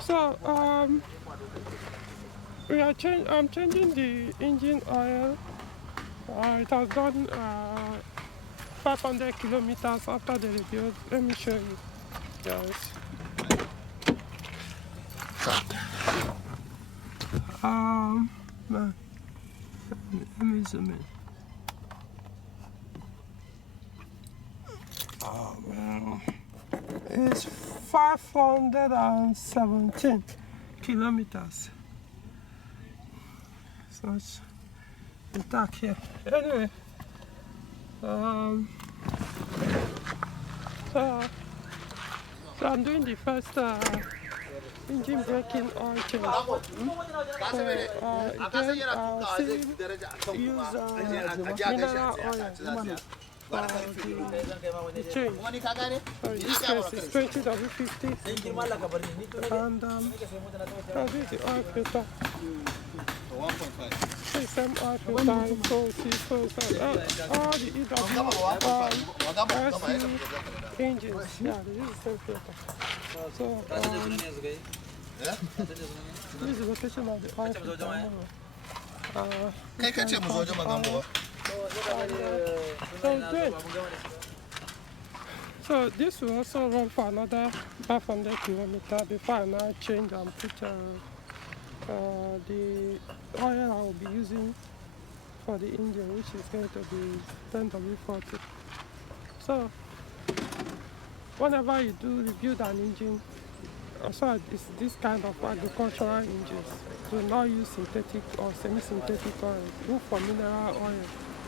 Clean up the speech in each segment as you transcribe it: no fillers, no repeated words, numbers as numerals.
So I'm changing the engine oil. It has done 500 kilometers after the rebuild. Let me show you guys. Man, let me zoom in. Oh man, it's 517 kilometers. So it's dark here. Anyway, so I'm doing the first engine braking oil change. So again, I'll still use mineral oil for the change. So in this case, it's 20W50, and I'll do the oil filter. Same oil filter, all the EW RC engines, yeah, they use the same filter. So this is the location of the oil filter. So this will also run for another 500 kilometers before I now change and put the oil I will be using for the engine, which is going to be 10W40. So whenever you do rebuild an engine, so it's this kind of agricultural engines, do not use synthetic or semi-synthetic oil. Look for mineral oil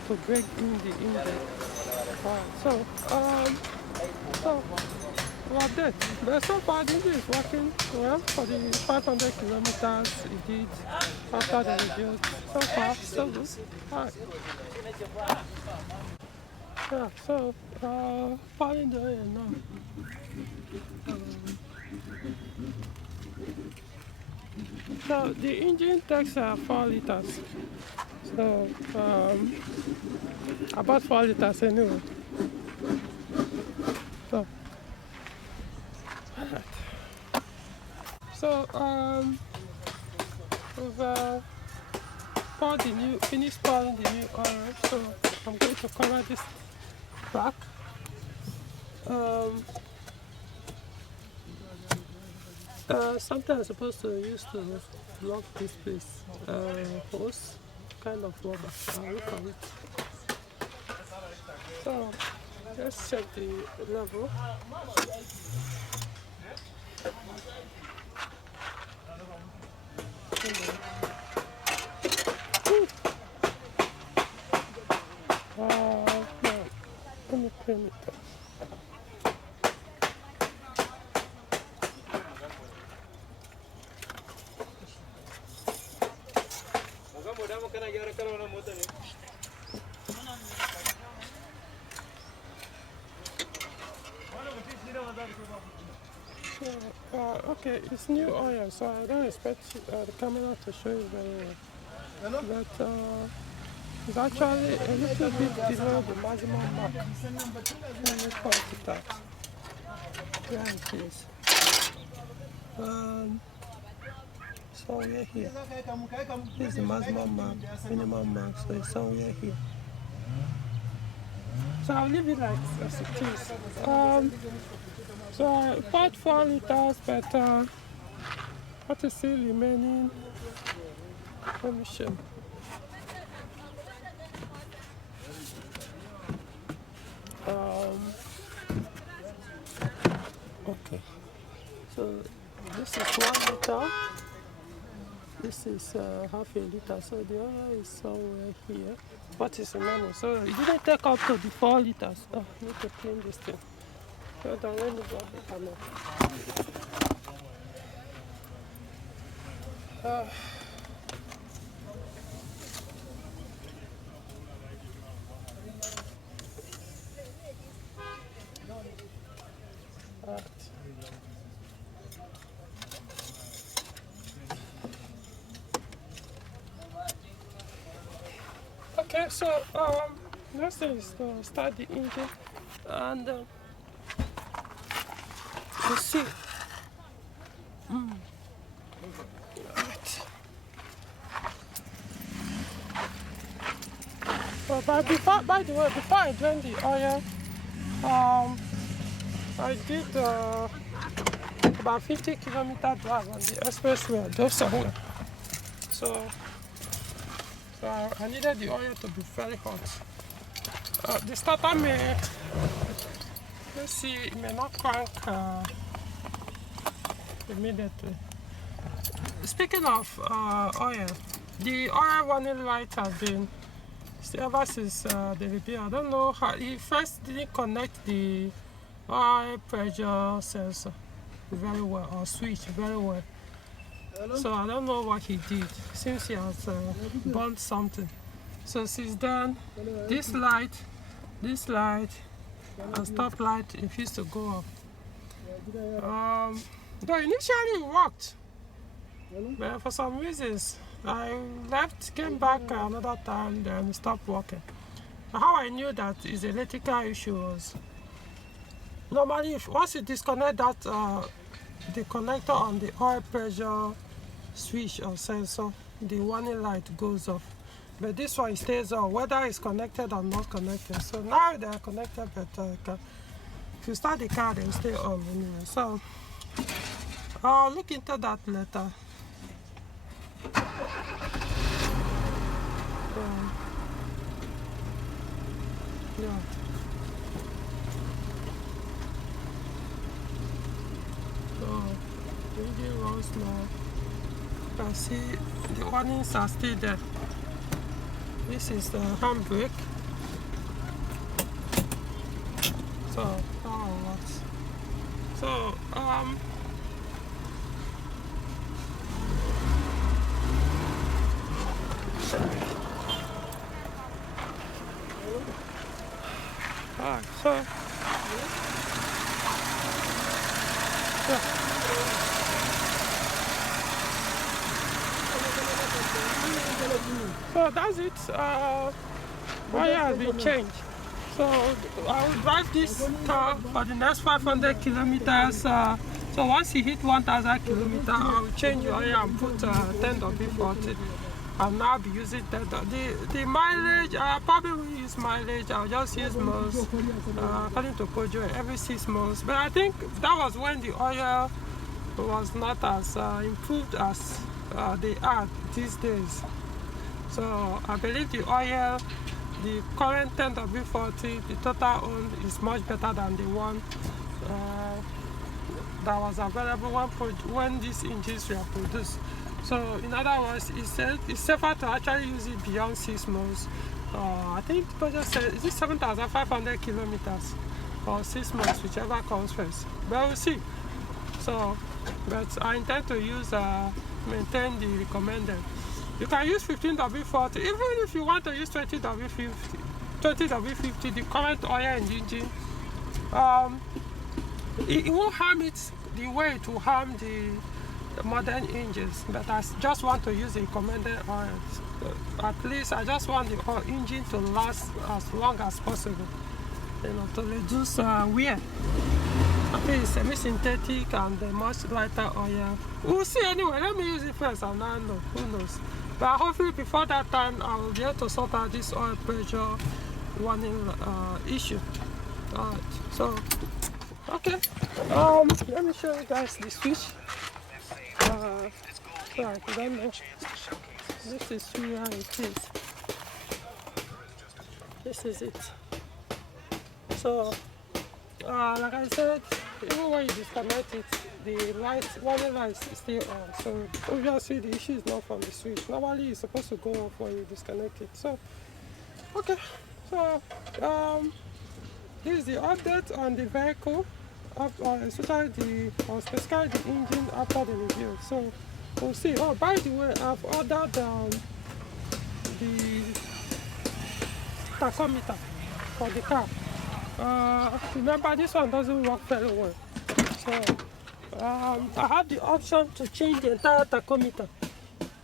to break in the engine. So we're dead. But so far the engine is working well for the 500 kilometers it did after the rebuild. So far, so good. Alright. Yeah, so pouring the oil now. So the engine takes 4 liters. So about 4 liters anyway. So we've finished pouring the new oil. So I'm going to cover this back. Something I'm supposed to use to block this place, hose, kind of rubber. Look at it. So let's check the level. Let me clean it up. Okay, it's new oil, so I don't expect the camera to show you very well. But it's actually a little bit below the maximum mark. Let me point it out. There it is. Somewhere here. This is the maximum mark, minimum mark, so it's somewhere here. So I'll leave it like as it is. So about 4 liters, but what is still remaining? Let me show. Okay. So this is 1 liter. This is half a liter. So the oil is somewhere here. What is remaining? So it didn't take up to the 4 liters. Oh, I need to clean this thing. So then let me grab the camera. Okay, so next thing is to start the engine, and you see Right. So, but before, by the way, before I drained the oil, I did about 50-kilometer drive on the expressway. I drove somewhere. So I needed the oil to be very hot. The starter may, let's see, it may not crank immediately. Speaking of oil, the oil warning light has been ever since the repair. I don't know how he first didn't connect the oil pressure sensor very well, or switch very well. So I don't know what he did. Seems he has burnt something. So since then, this light, and stop light refused to go off. Though initially it worked, but for some reasons I left, came back another time, then stopped working. How I knew that is electrical issue was normally once you disconnect that the connector on the oil pressure switch or sensor, the warning light goes off. But this one stays on whether it's connected or not connected. So now they are connected, but if you start the car, they'll stay on anyway. So I'll look into that later. Yeah. So the engine runs now. You can see the warnings are still there. This is the handbrake. So how it works. So so that's it. Oil has been changed. So I will drive this car for the next 500 kilometers. So once you hit 1,000 kilometers, I will change the oil and put 10W40. I'll now be using that. The mileage, I probably will use mileage. I'll just use months, according to Peugeot, every 6 months. But I think that was when the oil was not as improved as they are these days. So I believe the oil, the current 10W40, the total owned is much better than the one that was available when these engines were produced. So in other words, it's safer to actually use it beyond 6 months. I think Peugeot said, is it 7,500 kilometers or 6 months, whichever comes first. But we'll see. So, but I intend to use maintain the recommended. You can use 15W40, even if you want to use 20W50, the current oil and engine. It won't harm it the way it will harm the modern engines, but I just want to use the recommended oils. At least I just want the engine to last as long as possible, to reduce wear. I think it's semi-synthetic and a much lighter oil. We'll see anyway. Let me use it first and I know. Who knows? But hopefully before that time, I will be able to sort out this oil pressure warning issue. Alright, so okay. Let me show you guys the switch. So I can know. This is where it is. This is it. So like I said, even when you disconnect it, the warning light is still on. So obviously the issue is not from the switch. Normally it's supposed to go off when you disconnect it. So okay, so this is the update on the vehicle, especially specifically the engine after the review. So we'll see. Oh, by the way, I've ordered the tachometer for the car. Remember, this one doesn't work very well. So I have the option to change the entire tachometer.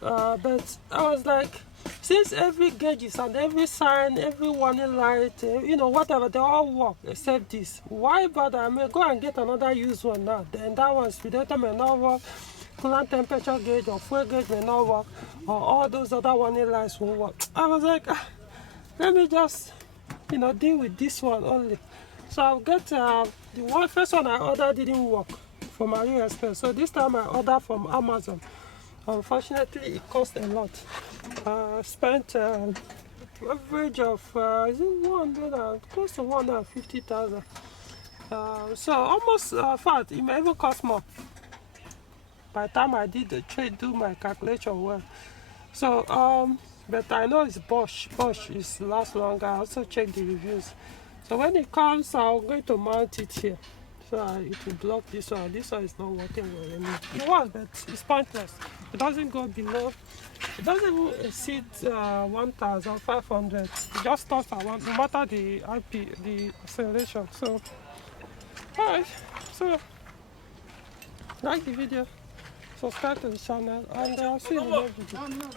But I was like, since every gauges and every sign, every warning light, whatever, they all work except this. Why bother? I may go and get another used one now. Then that one, speedometer may not work. coolant temperature gauge or fuel gauge may not work, or all those other warning lights won't work. I was like, let me just, deal with this one only. So I'll get the first one I ordered didn't work from AliExpress. So this time I ordered from Amazon. Unfortunately, it cost a lot. I spent average of is it 100 close to 150,000. So almost in fact it may even cost more. By the time I did the trade, do my calculation well. So but I know it's Bosch. Bosch is last longer. I also check the reviews. So when it comes, I'm going to mount it here. So it will block this one. This one is not working well anymore. It was, but it's pointless. It doesn't go below. It doesn't exceed 1,500. It just stops at one, no matter the IP, the acceleration. So, alright. So, like the video, subscribe to the channel, and I'll see you in the next video.